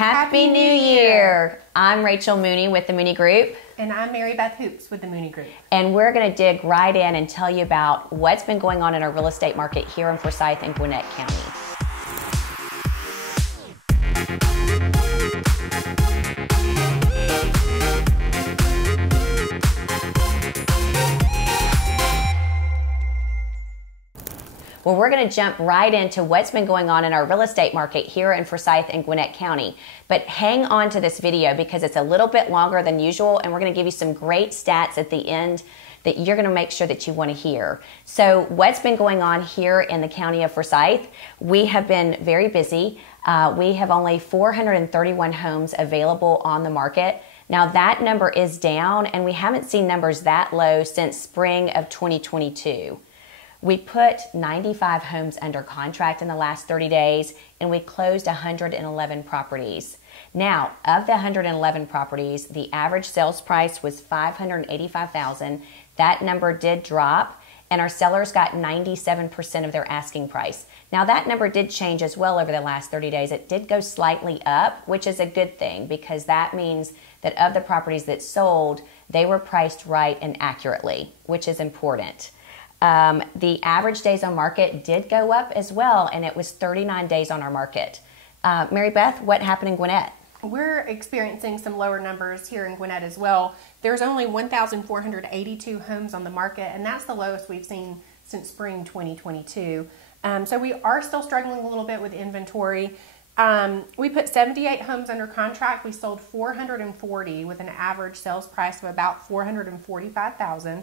Happy New Year! I'm Rachel Mooney with the Mooney Group. And I'm Mary Beth Hoops with the Mooney Group. And we're going to dig right in and tell you about what's been going on in our real estate market here in Forsyth and Gwinnett County. Well, we're going to jump right into what's been going on in our real estate market here in Forsyth and Gwinnett County. But hang on to this video because it's a little bit longer than usual, and we're going to give you some great stats at the end that you're going to make sure that you want to hear. So what's been going on here in the county of Forsyth? We have been very busy. We have only 431 homes available on the market. Now that number is down, and we haven't seen numbers that low since spring of 2022. We put 95 homes under contract in the last 30 days, and we closed 111 properties. Now, of the 111 properties, the average sales price was $585,000. That number did drop, and our sellers got 97% of their asking price. Now, that number did change as well over the last 30 days. It did go slightly up, which is a good thing because that means that of the properties that sold, they were priced right and accurately, which is important. The average days on market did go up as well, and it was 39 days on our market. Mary Beth, what happened in Gwinnett? We're experiencing some lower numbers here in Gwinnett as well. There's only 1,482 homes on the market, and that's the lowest we've seen since spring 2022. So we are still struggling a little bit with inventory. We put 78 homes under contract. We sold 440 with an average sales price of about $445,000.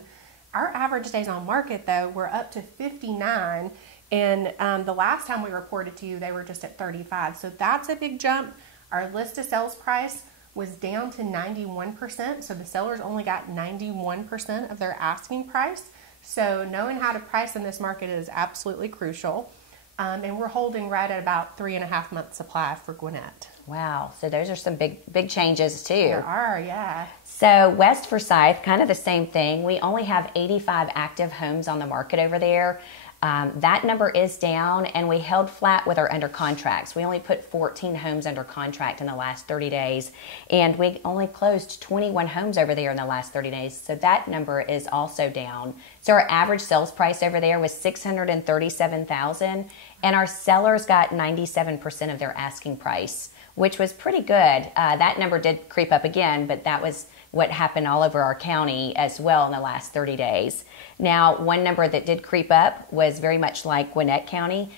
Our average days on market, though, were up to 59, and the last time we reported to you, they were just at 35. So that's a big jump. Our list to sales price was down to 91%, so the sellers only got 91% of their asking price. So knowing how to price in this market is absolutely crucial. And we're holding right at about 3.5 months supply for Gwinnett. Wow, so those are some big changes too. There are, yeah. So West Forsyth, kind of the same thing. We only have 85 active homes on the market over there. That number is down, and we held flat with our under contracts. We only put 14 homes under contract in the last 30 days, and we only closed 21 homes over there in the last 30 days. So that number is also down. So our average sales price over there was $637,000, and our sellers got 97% of their asking price, which was pretty good. That number did creep up again, but that was what happened all over our county as well in the last 30 days. Now, one number that did creep up was very much like Gwinnett County.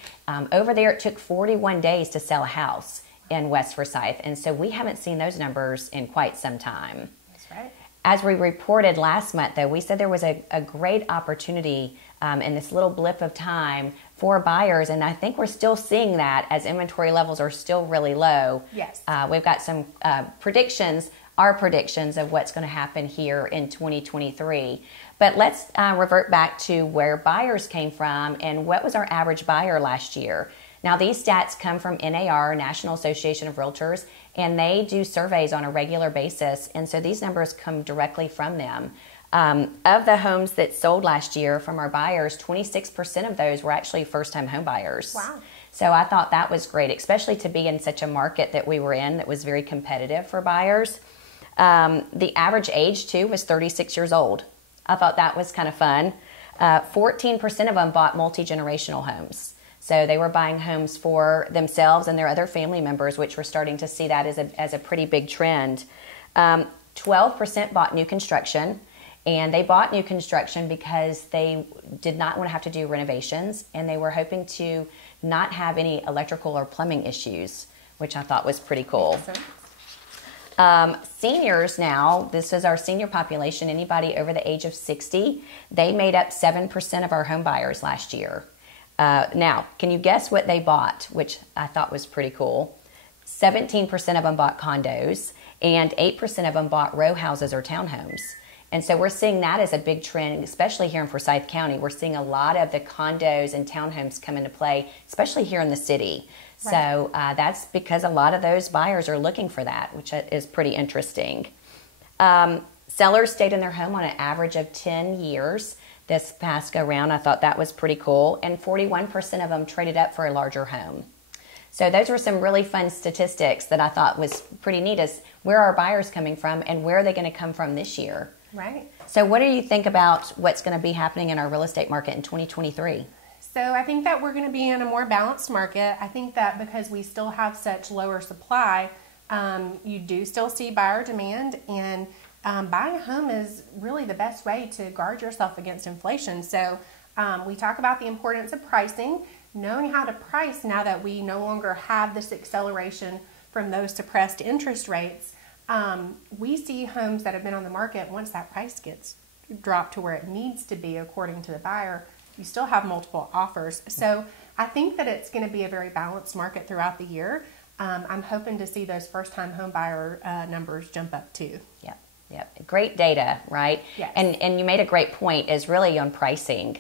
Over there, it took 41 days to sell a house in West Forsyth, and so we haven't seen those numbers in quite some time. That's right. As we reported last month, though, we said there was a great opportunity in this little blip of time for buyers, and I think we're still seeing that as inventory levels are still really low. Yes. We've got some predictions of what's going to happen here in 2023. But let's revert back to where buyers came from and what was our average buyer last year. Now, these stats come from NAR, National Association of Realtors, and they do surveys on a regular basis, and so these numbers come directly from them. Of the homes that sold last year from our buyers, 26% of those were actually first-time home buyers. Wow. So I thought that was great, especially to be in such a market that we were in that was very competitive for buyers. The average age, too, was 36 years old. I thought that was kind of fun. 14% of them bought multi-generational homes. So they were buying homes for themselves and their other family members, which we're starting to see that as a pretty big trend. 12% bought new construction, and they bought new construction because they did not want to have to do renovations, and they were hoping to not have any electrical or plumbing issues, which I thought was pretty cool. Seniors now, this is our senior population, anybody over the age of 60, they made up 7% of our home buyers last year. Now, can you guess what they bought, which I thought was pretty cool? 17% of them bought condos, and 8% of them bought row houses or townhomes. And so we're seeing that as a big trend, especially here in Forsyth County. We're seeing a lot of the condos and townhomes come into play, especially here in the city. Right. So that's because a lot of those buyers are looking for that, which is pretty interesting. Sellers stayed in their home on an average of 10 years. This past go round, I thought that was pretty cool. And 41% of them traded up for a larger home. So those were some really fun statistics that I thought was pretty neat, is where are buyers coming from and where are they going to come from this year? Right. So what do you think about what's going to be happening in our real estate market in 2023? So I think that we're going to be in a more balanced market. I think that because we still have such lower supply, you do still see buyer demand, and buying a home is really the best way to guard yourself against inflation. So we talk about the importance of pricing, knowing how to price now that we no longer have this acceleration from those suppressed interest rates. We see homes that have been on the market, once that price gets dropped to where it needs to be according to the buyer, you still have multiple offers. So I think that it's going to be a very balanced market throughout the year. I'm hoping to see those first-time home buyer numbers jump up too. Yep. Great data, right? Yes. And you made a great point, is really on pricing,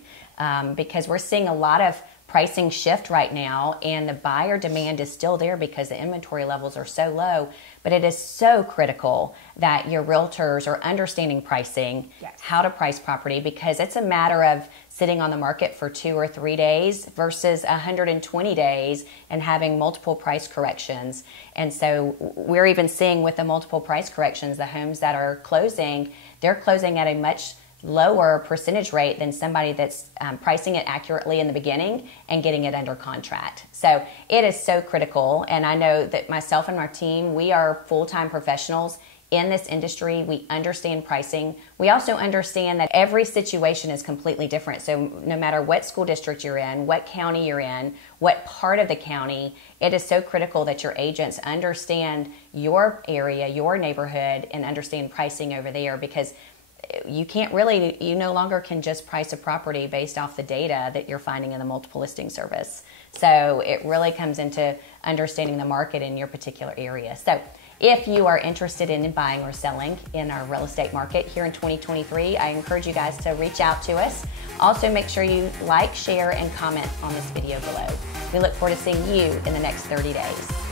because we're seeing a lot of pricing shift right now, and the buyer demand is still there because the inventory levels are so low. But it is so critical that your realtors are understanding pricing, yes, how to price property, because it's a matter of sitting on the market for 2 or 3 days versus 120 days and having multiple price corrections. And so we're even seeing with the multiple price corrections, the homes that are closing, they're closing at a much lower percentage rate than somebody that's pricing it accurately in the beginning and getting it under contract. So it is so critical, and I know that myself and my team, we are full-time professionals in this industry. We understand pricing. We also understand that every situation is completely different. So no matter what school district you're in, what county you're in, what part of the county, it is so critical that your agents understand your area, your neighborhood, and understand pricing over there, because you can't really, you no longer can just price a property based off the data that you're finding in the multiple listing service. So it really comes into understanding the market in your particular area. So if you are interested in buying or selling in our real estate market here in 2023, I encourage you guys to reach out to us. Also, make sure you like, share, and comment on this video below. We look forward to seeing you in the next 30 days.